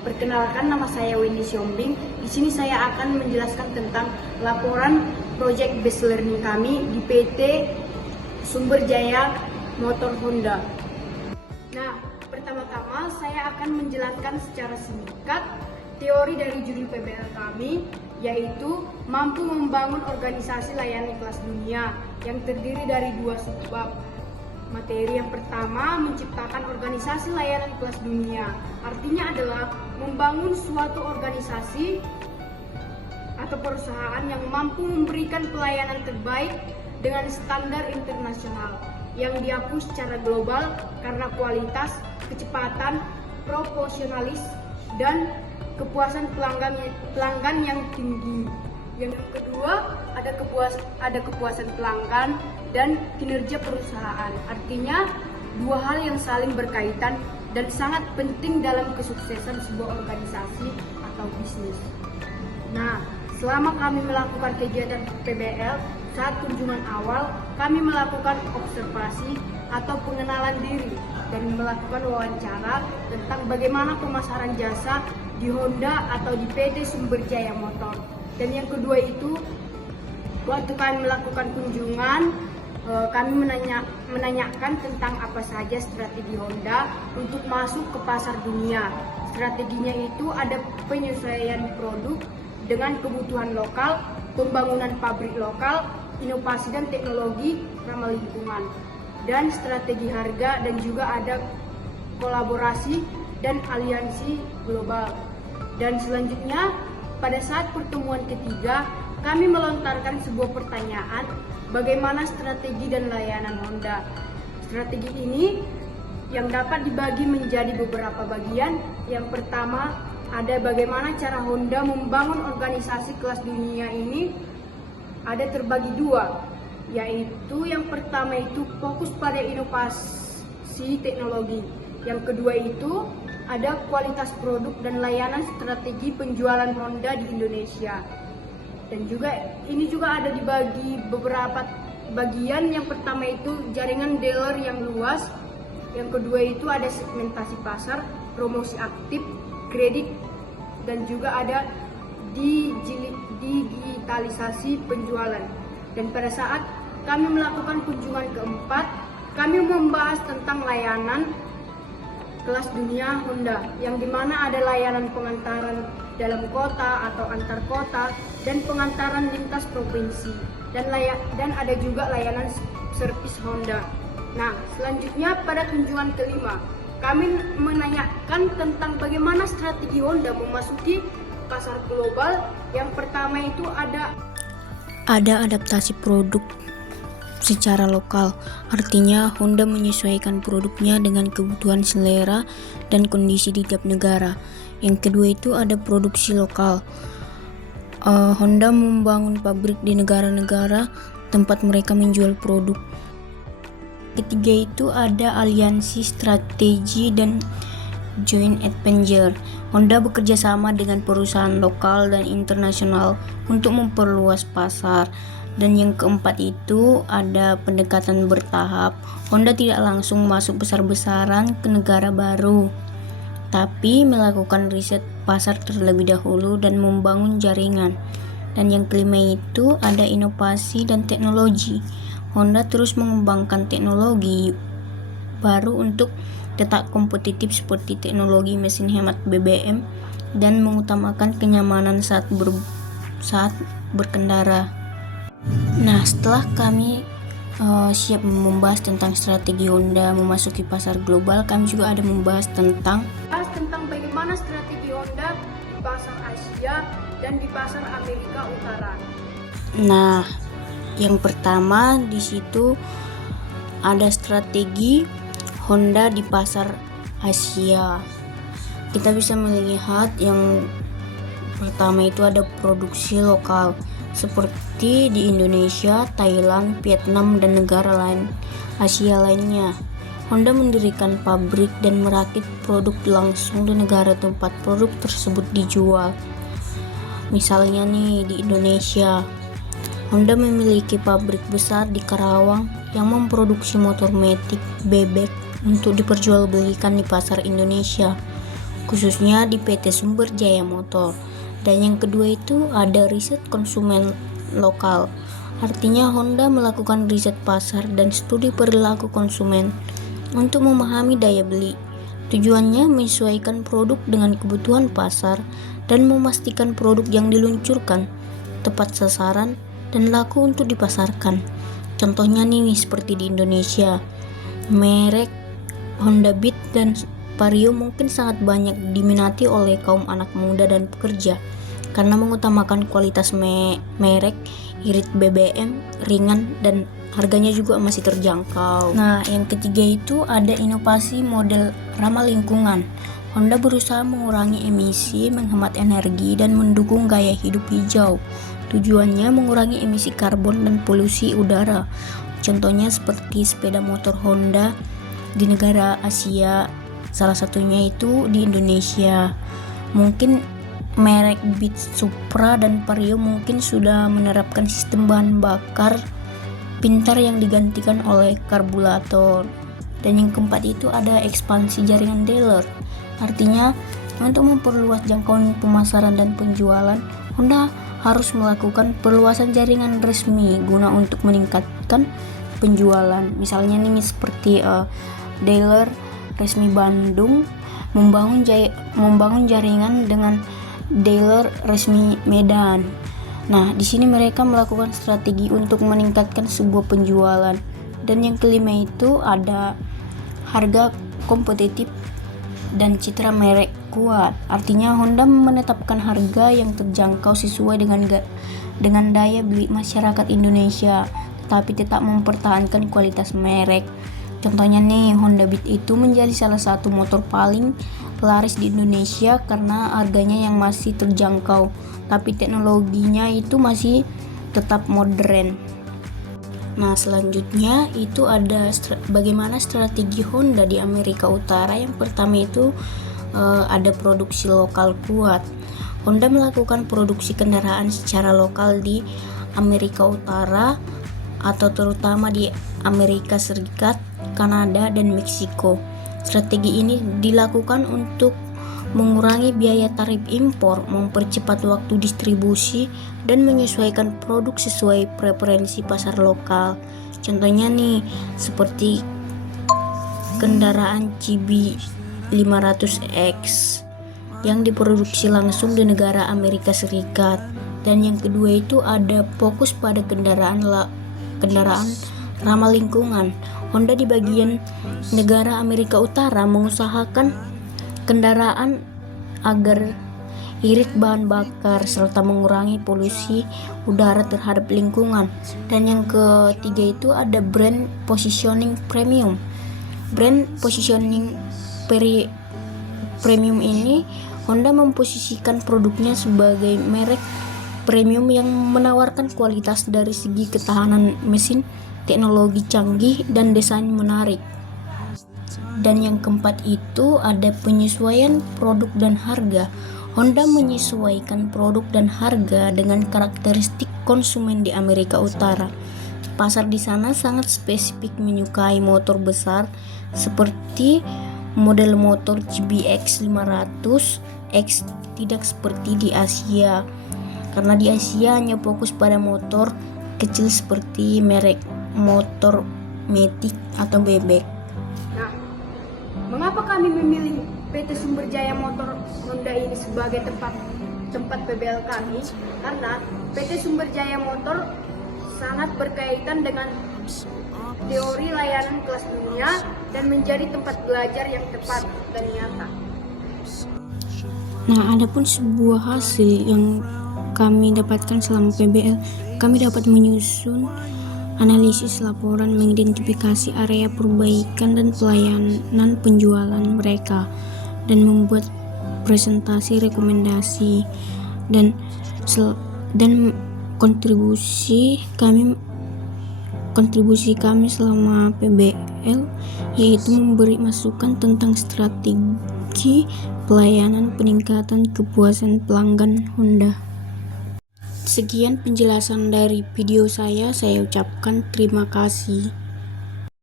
Perkenalkan, nama saya Wendy Siombing. Di sini saya akan menjelaskan tentang laporan Project Based Learning kami di PT Sumber Jaya Motor Honda. Nah, pertama-tama saya akan menjelaskan secara singkat teori dari judul PBL kami, yaitu mampu membangun organisasi layanan kelas dunia yang terdiri dari 2 subbab. Materi yang pertama, menciptakan organisasi layanan kelas dunia. Artinya adalah membangun suatu organisasi atau perusahaan yang mampu memberikan pelayanan terbaik dengan standar internasional yang diakui secara global karena kualitas, kecepatan, proporsionalis, dan kepuasan pelanggan yang tinggi. Yang kedua, ada kepuasan pelanggan dan kinerja perusahaan. Artinya, 2 hal yang saling berkaitan dan sangat penting dalam kesuksesan sebuah organisasi atau bisnis. Nah, selama kami melakukan kegiatan PBL, saat kunjungan awal, kami melakukan observasi atau pengenalan diri dan melakukan wawancara tentang bagaimana pemasaran jasa di Honda atau di PT Sumber Jaya Motor. Dan yang kedua itu, waktu kami melakukan kunjungan, kami menanyakan tentang apa saja strategi Honda untuk masuk ke pasar dunia. Strateginya itu ada penyesuaian produk dengan kebutuhan lokal, pembangunan pabrik lokal, inovasi dan teknologi ramah lingkungan, dan strategi harga, dan juga ada kolaborasi dan aliansi global. Dan selanjutnya, pada saat pertemuan ketiga, kami melontarkan sebuah pertanyaan, bagaimana strategi dan layanan Honda. Strategi ini yang dapat dibagi menjadi beberapa bagian. Yang pertama, ada bagaimana cara Honda membangun organisasi kelas dunia ini. Ada terbagi 2, yaitu yang pertama itu fokus pada inovasi teknologi. Yang kedua itu ada kualitas produk dan layanan strategi penjualan Honda di Indonesia. Dan juga ini juga ada dibagi beberapa bagian. Yang pertama itu jaringan dealer yang luas. Yang kedua itu ada segmentasi pasar, promosi aktif, kredit, dan juga ada digitalisasi penjualan. Dan pada saat kami melakukan kunjungan keempat, kami membahas tentang layanan kelas dunia Honda, yang dimana ada layanan pengantaran dalam kota atau antar kota dan pengantaran lintas provinsi, dan ada juga layanan servis Honda. Nah, selanjutnya pada kunjungan kelima, kami menanyakan tentang bagaimana strategi Honda memasuki pasar global. Yang pertama itu ada adaptasi produk secara lokal, artinya Honda menyesuaikan produknya dengan kebutuhan selera dan kondisi di tiap negara. Yang kedua itu ada produksi lokal. Honda membangun pabrik di negara-negara tempat mereka menjual produk. Ketiga itu ada aliansi, strategi, dan joint adventure. Honda bekerja sama dengan perusahaan lokal dan internasional untuk memperluas pasar. Dan yang keempat itu ada pendekatan bertahap. Honda tidak langsung masuk besar-besaran ke negara baru, tapi melakukan riset pasar terlebih dahulu dan membangun jaringan. Dan yang kelima itu ada inovasi dan teknologi. Honda terus mengembangkan teknologi baru untuk tetap kompetitif seperti teknologi mesin hemat BBM dan mengutamakan kenyamanan saat berkendara. Nah, setelah kami siap membahas tentang strategi Honda memasuki pasar global, kami juga ada membahas tentang bagaimana strategi Honda di pasar Asia dan di pasar Amerika Utara. Nah, yang pertama di situ ada strategi Honda di pasar Asia. Kita bisa melihat yang pertama itu ada produksi lokal seperti di Indonesia, Thailand, Vietnam, dan negara lain Asia lainnya. Honda mendirikan pabrik dan merakit produk langsung di negara tempat produk tersebut dijual. Misalnya nih di Indonesia, Honda memiliki pabrik besar di Karawang yang memproduksi motor metik bebek untuk diperjualbelikan di pasar Indonesia. khususnya di PT Sumber Jaya Motor. Dan yang kedua itu ada riset konsumen lokal. Artinya Honda melakukan riset pasar dan studi perilaku konsumen untuk memahami daya beli. Tujuannya menyesuaikan produk dengan kebutuhan pasar dan memastikan produk yang diluncurkan tepat sasaran dan laku untuk dipasarkan. Contohnya nih seperti di Indonesia, merek Honda Beat dan Vario mungkin sangat banyak diminati oleh kaum anak muda dan pekerja karena mengutamakan kualitas merek, irit BBM, ringan, dan harganya juga masih terjangkau. Nah, yang ketiga itu ada inovasi model ramah lingkungan. Honda berusaha mengurangi emisi, menghemat energi, dan mendukung gaya hidup hijau. Tujuannya mengurangi emisi karbon dan polusi udara. Contohnya seperti sepeda motor Honda di negara Asia, salah satunya itu di Indonesia. Mungkin merek Beat, Supra, dan Vario mungkin sudah menerapkan sistem bahan bakar pintar yang digantikan oleh karburator. Dan yang keempat itu ada ekspansi jaringan dealer. Artinya untuk memperluas jangkauan pemasaran dan penjualan, Honda harus melakukan perluasan jaringan resmi guna untuk meningkatkan penjualan. Misalnya nih seperti dealer resmi Bandung membangun jaringan dengan dealer resmi Medan. Nah, di sini mereka melakukan strategi untuk meningkatkan sebuah penjualan. Dan yang kelima itu ada harga kompetitif dan citra merek kuat. Artinya Honda menetapkan harga yang terjangkau sesuai dengan daya beli masyarakat Indonesia, tetapi tetap mempertahankan kualitas merek. Contohnya nih, Honda Beat itu menjadi salah satu motor paling laris di Indonesia karena harganya yang masih terjangkau, tapi teknologinya itu masih tetap modern. Nah, selanjutnya itu ada bagaimana strategi Honda di Amerika Utara. Yang pertama itu ada produksi lokal kuat. Honda melakukan produksi kendaraan secara lokal di Amerika Utara atau terutama di Amerika Serikat, Kanada, dan Meksiko. Strategi ini dilakukan untuk mengurangi biaya tarif impor, mempercepat waktu distribusi, dan menyesuaikan produk sesuai preferensi pasar lokal. Contohnya nih, seperti kendaraan CB 500X yang diproduksi langsung di negara Amerika Serikat. Dan yang kedua itu ada fokus pada kendaraan ramah lingkungan. Honda di bagian negara Amerika Utara mengusahakan kendaraan agar irit bahan bakar serta mengurangi polusi udara terhadap lingkungan. Dan yang ketiga itu ada brand positioning premium. Brand positioning premium ini Honda memposisikan produknya sebagai merek premium yang menawarkan kualitas dari segi ketahanan mesin, teknologi canggih, dan desain menarik. Dan yang keempat itu ada penyesuaian produk dan harga. Honda menyesuaikan produk dan harga dengan karakteristik konsumen di Amerika Utara. Pasar di sana sangat spesifik menyukai motor besar seperti model motor GBX 500X, tidak seperti di Asia. Karena di Asia hanya fokus pada motor kecil seperti merek motor Matic atau Bebek. Nah, mengapa kami memilih PT Sumber Jaya Motor Honda ini sebagai tempat PBL kami? Karena PT Sumber Jaya Motor sangat berkaitan dengan teori layanan kelas dunia dan menjadi tempat belajar yang tepat dan nyata. Nah, adapun sebuah hasil yang kami dapatkan selama PBL, kami dapat menyusun analisis laporan, mengidentifikasi area perbaikan dan pelayanan penjualan mereka, dan membuat presentasi rekomendasi dan kontribusi kami selama PBL yaitu memberi masukan tentang strategi pelayanan peningkatan kepuasan pelanggan Honda. Sekian penjelasan dari video saya ucapkan terima kasih.